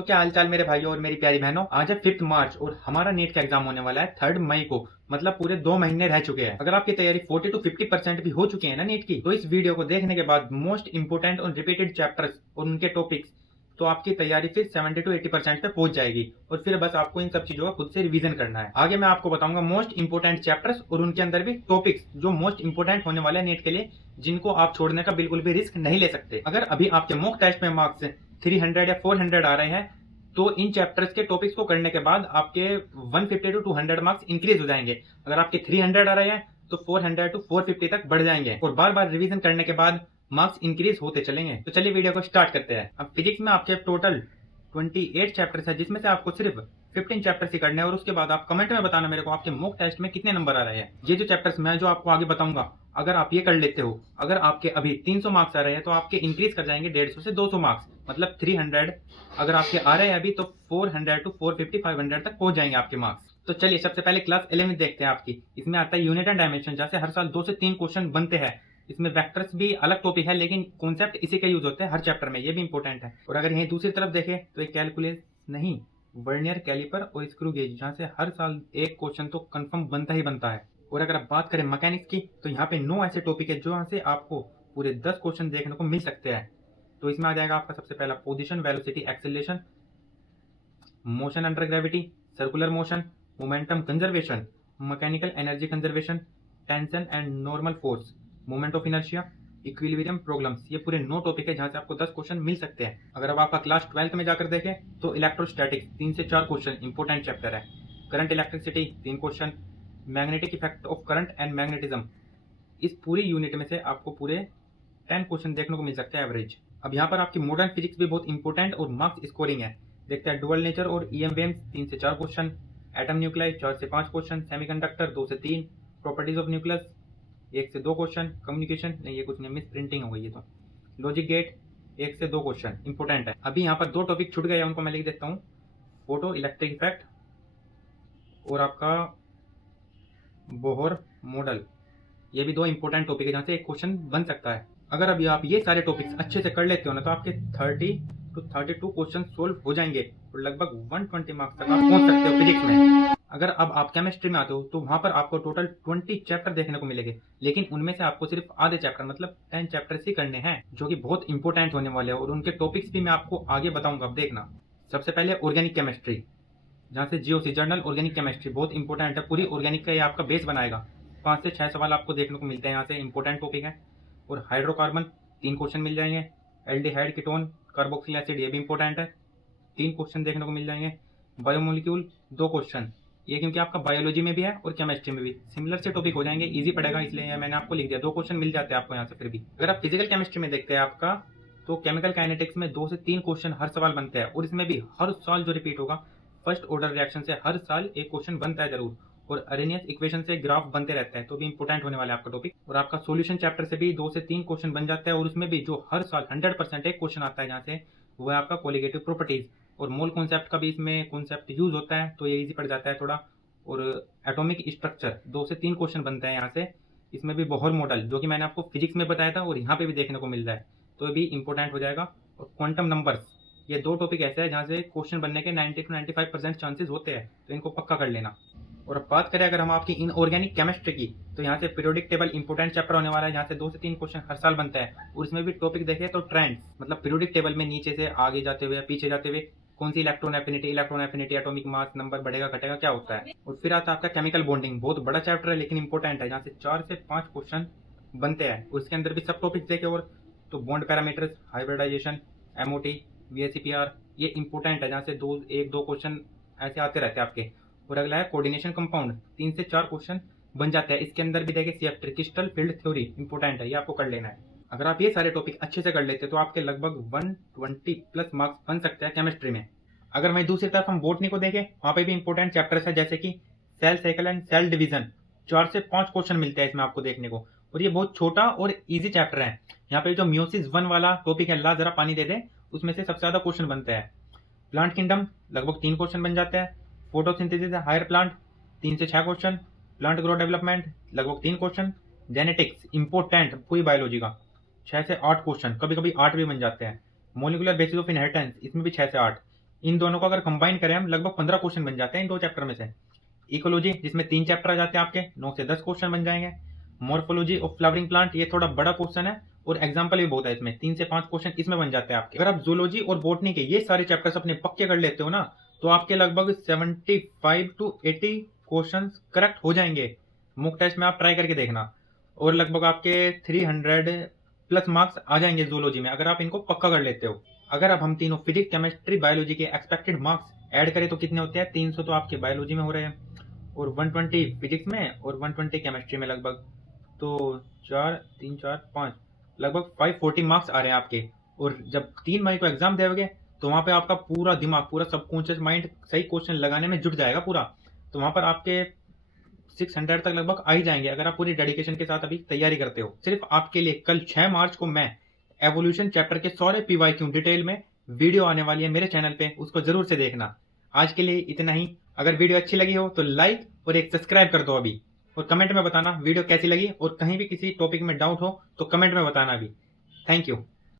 तो क्या हालचाल मेरे भाइयों और मेरी प्यारी बहनों। आज है 5 मार्च और हमारा नीट का एग्जाम होने वाला है 3 मई को। मतलब पूरे 2 महीने रह चुके हैं। अगर आपकी तैयारी 40 to 50% भी हो चुकी है ना नीट की, तो इस वीडियो को देखने के बाद मोस्ट इंपोर्टेंट और रिपीटेड चैप्टर्स और उनके टॉपिक्स, तो आपकी तैयारी फिर 70 to 80% पे पहुंच जाएगी और फिर बस आपको इन सब चीजों का खुद से रिवीजन करना है। आगे मैं आपको बताऊंगा मोस्ट इंपोर्टेंट चैप्टर्स और उनके अंदर भी टॉपिक्स जो मोस्ट इंपोर्टेंट होने वाले हैं नीट के लिए, जिनको आप छोड़ने का बिल्कुल भी रिस्क नहीं ले सकते। अगर अभी आपके मॉक टेस्ट में मार्क्स 300 या 400 आ रहे हैं, तो इन चैप्टर्स के टॉपिक्स को करने के बाद आपके 150 to 200 मार्क्स इंक्रीज हो जाएंगे। अगर आपके 300 आ रहे हैं तो 400 to 450 तक बढ़ जाएंगे और बार बार रिवीजन करने के बाद मार्क्स इंक्रीज होते चलेंगे। तो चलिए वीडियो को स्टार्ट करते हैं। अब फिजिक्स में आपके टोटल 28 चैप्टर्स है, जिसमें से आपको सिर्फ 15 चैप्टर्स ही करने हैं और उसके बाद आप कमेंट में बताना मेरे को आपके मॉक टेस्ट में कितने नंबर आ रहे हैं। ये जो चैप्टर्स मैं जो आपको आगे बताऊंगा, अगर आप ये कर लेते हो, अगर आपके अभी 300 मार्क्स आ रहे हैं तो आपके इंक्रीज कर जाएंगे 150 से 200 मार्क्स, मतलब 300 अगर आपके आ रहे हैं अभी तो 400 to 450 500 तक पहुंच जाएंगे आपके मार्क्स। तो चलिए सबसे पहले क्लास 11 देखते हैं आपकी। इसमें आता है यूनिट एंड डायमेंशन, जैसे हर साल 2 से 3 क्वेश्चन बनते हैं। इसमें वेक्टर्स भी अलग टॉपिक है, लेकिन कॉन्सेप्ट इसी का यूज होता है हर चैप्टर में, ये भी इंपॉर्टेंट है। और अगर यहीं दूसरी तरफ देखें तो एक कैलकुलेस नहीं, वर्नियर कैलिपर और स्क्रू गेज, जहाँ से हर साल एक क्वेश्चन तो कंफर्म बनता ही बनता है। और अगर आप बात करें मैकेनिक्स की, तो यहाँ पे 9 ऐसे टॉपिक है जहाँ से आपको पूरे 10 क्वेश्चन देखने को मिल सकते हैं। तो इसमें आ जाएगा आपका सबसे पहला position, velocity, acceleration, motion under gravity, circular motion, momentum conservation, mechanical energy conservation, tension and normal force, moment of inertia, equilibrium problems. ये पूरे 9 टॉपिक है जहां से आपको 10 क्वेश्चन मिल सकते हैं। अगर अब आपका क्लास 12th में जाकर देखें तो इलेक्ट्रोस्टैटिक्स 3 से 4 क्वेश्चन इंपॉर्टेंट चैप्टर है। Current electricity 3 question, magnetic effect of current and magnetism. इस पूरी यूनिट में से आपको पूरे 10 क्वेश्चन देखने को मिल सकते हैं एवरेज। अब यहाँ पर आपकी मॉडर्न फिजिक्स भी बहुत इंपॉर्टेंट और मार्क्स स्कोरिंग है। देखते हैं डुअल नेचर और ईएम वेव्स 3 से 4 क्वेश्चन, एटम न्यूक्लाई 4 से 5 क्वेश्चन, सेमीकंडक्टर 2 से 3, प्रॉपर्टीज ऑफ न्यूक्लियस 1 से 2 क्वेश्चन, कम्युनिकेशन नहीं, ये कुछ नहीं, मिस प्रिंटिंग हो गई ये तो, लॉजिक गेट 1 से 2 क्वेश्चन इंपॉर्टेंट है। अभी यहाँ पर 2 टॉपिक छूट गए हैं, उनको मैं लिख देता हूँ, फोटो इलेक्ट्रिक इफेक्ट और आपका बोहर मॉडल। ये भी 2 इंपॉर्टेंट टॉपिक है जहाँ से एक क्वेश्चन बन सकता है। अगर अभी आप ये सारे टॉपिक्स अच्छे से कर लेते हो ना, तो आपके 30 to 32 क्वेश्चन सोल्व हो जाएंगे और लगभग 120 मार्क्स तक आप पहुंच सकते हो फिजिक्स में। अगर अब आप केमिस्ट्री में आते हो तो वहां पर आपको टोटल 20 चैप्टर देखने को मिलेंगे, लेकिन उनमें से आपको सिर्फ आधे चैप्टर मतलब 10 चैप्टर्स ही करने हैं, जो कि बहुत इंपॉर्टेंट होने वाले हैं और उनके टॉपिक्स भी मैं आपको आगे बताऊंगा। अब देखना, सबसे पहले ऑर्गेनिक केमिस्ट्री, जहाँ से जीओसी जर्नल ऑर्गेनिक केमिस्ट्री बहुत इंपॉर्टेंट है, पूरी ऑर्गेनिक का ये आपका बेस बनाएगा। 5 से 6 सवाल आपको देखने को मिलते हैं यहाँ से, इंपॉर्टेंट टॉपिक है। और हाइड्रोकार्बन 3 क्वेश्चन मिल जाएंगे, एल्डिहाइड, कीटोन, कार्बोक्सिल एसिड, ये भी इंपॉर्टेंट है, 3 क्वेश्चन देखने को मिल जाएंगे। बायोमोलिक्यूल 2 क्वेश्चन, ये क्योंकि आपका बायोलॉजी में भी है और केमिस्ट्री में भी सिमिलर से टॉपिक हो जाएंगे, इजी पड़ेगा, इसलिए मैंने आपको लिख दिया। 2 क्वेश्चन मिल जाते हैं आपको यहाँ से। फिर भी अगर आप फिजिकल केमिस्ट्री में देखते हैं आपका, तो केमिकल काइनेटिक्स में 2 से 3 क्वेश्चन हर सवाल बनते हैं और इसमें भी हर साल जो रिपीट होगा, फर्स्ट ऑर्डर रिएक्शन से हर साल एक क्वेश्चन बनता है जरूर, और अरेनियस इक्वेशन से ग्राफ बनते रहते हैं, तो भी इंपॉर्टेंट होने वाला है आपका टॉपिक। और आपका सॉल्यूशन चैप्टर से भी 2 से 3 क्वेश्चन बन जाता है और उसमें भी जो हर साल 100% एक क्वेश्चन आता है जहाँ से, वो है आपका कोलिगेटिव प्रॉपर्टीज और मोल कॉन्सेप्ट का भी इसमें कॉन्सेप्ट यूज होता है, तो ये इजी पड़ जाता है थोड़ा। और एटॉमिक स्ट्रक्चर 2 से 3 क्वेश्चन बनते हैं यहाँ से, इसमें भी बोहर मॉडल जो कि मैंने आपको फिजिक्स में बताया था और यहाँ पे भी देखने को मिल रहा है, तो ये भी इंपॉर्टेंट हो जाएगा। और क्वांटम नंबर्स, ये 2 टॉपिक ऐसे हैं जहाँ से क्वेश्चन बनने के 90 to 95% चांसेस होते हैं, तो इनको पक्का कर लेना। और अब बात करें अगर हम आपकी इन ऑर्गेनिक केमिस्ट्री की, तो यहाँ से पीरियोडिक टेबल इंपॉर्टेंट चैप्टर होने वाला है, जहाँ से 2 से 3 क्वेश्चन हर साल बनता है और इसमें भी टॉपिक देखें तो ट्रेंड्स, मतलब पीरियोडिक टेबल में नीचे से आगे जाते हुए या पीछे जाते हुए कौन सी electron affinity, atomic mass number बढ़ेगा घटेगा क्या होता है। और फिर आता है आपका केमिकल बॉन्डिंग, बहुत बड़ा चैप्टर है लेकिन इंपॉर्टेंट है, जहाँ से 4 से 5 क्वेश्चन बनते हैं। उसके अंदर भी सब टॉपिक देखे, और तो बॉन्ड पैरामीटर्स, हाइब्रिडाइजेशन, एमओटी, वीएसीपीआर, ये इंपॉर्टेंट है, जहाँ से 1-2 क्वेश्चन ऐसे आते रहते हैं आपके। और अगला है कोऑर्डिनेशन कंपाउंड, 3 से 4 क्वेश्चन बन जाते हैं। इसके अंदर भी देखिए CF crystal field theory important है, ये आपको कर लेना है। अगर आप ये सारे टॉपिक अच्छे से कर लेते तो आपके लगभग 120 प्लस मार्क्स बन सकते हैं केमिस्ट्री में। अगर वहीं दूसरी तरफ हम बॉटनी को देखें, वहाँ पे भी इंपॉर्टेंट चैप्टर्स है, जैसे कि cell cycle and cell division, 4 से 5 क्वेश्चन मिलते हैं इसमें आपको देखने को, और ये बहुत छोटा और इजी चैप्टर है। यहाँ पे जो म्योसिस 1 वाला टॉपिक है, ला जरा पानी दे दे, उसमें से सबसे ज्यादा क्वेश्चन बनते हैं। प्लांट किंगडम लगभग 3 क्वेश्चन बन जाते हैं। फोटोसिंथेसिस हायर प्लांट 3 से 6 क्वेश्चन। प्लांट ग्रोथ डेवलपमेंट लगभग 3 क्वेश्चन। जेनेटिक्स इंपॉर्टेंट पूरी बायोलॉजी का 6 से 8 क्वेश्चन, कभी कभी 8 भी बन जाते हैं। मोलिकुलर बेसिस ऑफ इनहेरिटेंस, इसमें भी 6 से 8। इन दोनों को अगर कंबाइन करें हम लगभग 15 क्वेश्चन बन जाते हैं इन दो चैप्टर में से। इकोलॉजी जिसमें 3 चैप्टर आ जाते हैं आपके, 9 से 10 क्वेश्चन बन जाएंगे। मॉर्फोलॉजी ऑफ फ्लावरिंग प्लांट, ये थोड़ा बड़ा क्वेश्चन है और एग्जाम्पल भी बहुत है इसमें, 3 से 5 क्वेश्चन इसमें बन जाते हैं आपके। अगर आप जूलॉजी और बॉटनी के ये सारे चैप्टर्स अपने पक्के कर लेते हो ना, तो आपके लगभग 75 to 80 क्वेश्चन करेक्ट हो जाएंगे। मुक टेस्ट में आप ट्राई करके देखना, और लगभग आपके 300 प्लस मार्क्स आ जाएंगे जूलॉजी में अगर आप इनको पक्का कर लेते हो। अगर अब हम तीनों फिजिक्स, केमिस्ट्री, बायोलॉजी के एक्सपेक्टेड मार्क्स ऐड करें तो कितने होते हैं? 300 तो आपके बायोलॉजी में हो रहे हैं और 120 फिजिक्स में और 120 केमिस्ट्री में लगभग, तो 4 3 4 5 लगभग 540 मार्क्स आ रहे हैं आपके। और जब 3 मई को एग्जाम दोगे तो वहां पे आपका पूरा दिमाग, पूरा सबकॉन्शियस माइंड सही क्वेश्चन लगाने में जुट जाएगा पूरा, तो वहां पर आपके 600 तक लगभग आ ही जाएंगे अगर आप पूरी डेडिकेशन के साथ अभी तैयारी करते हो। सिर्फ आपके लिए कल 6 मार्च को मैं एवोल्यूशन चैप्टर के सारे PYQ डिटेल में वीडियो आने वाली है मेरे चैनल पे, उसको जरूर से देखना। आज के लिए इतना ही। अगर वीडियो अच्छी लगी हो तो लाइक और एक सब्सक्राइब कर दो अभी, और कमेंट में बताना वीडियो कैसी लगी, और कहीं भी किसी टॉपिक में डाउट हो तो कमेंट में बताना भी। Thank you.